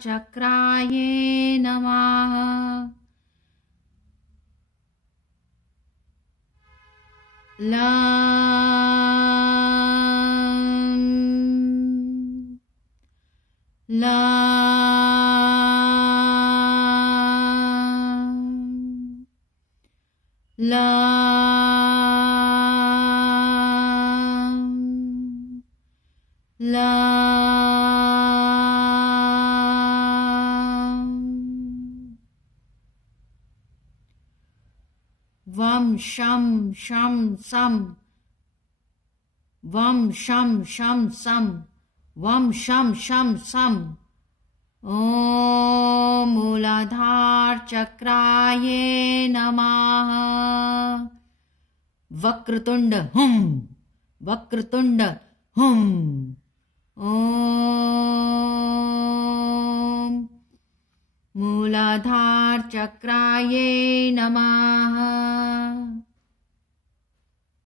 चक्राय नमः। Vam sham sham sam. Vam sham sham sam. Vam sham sham sam. Om Muladhar Chakraye Namaha. Vakratunda hum. Vakratunda hum. Om Muladhar Chakraye Namaha.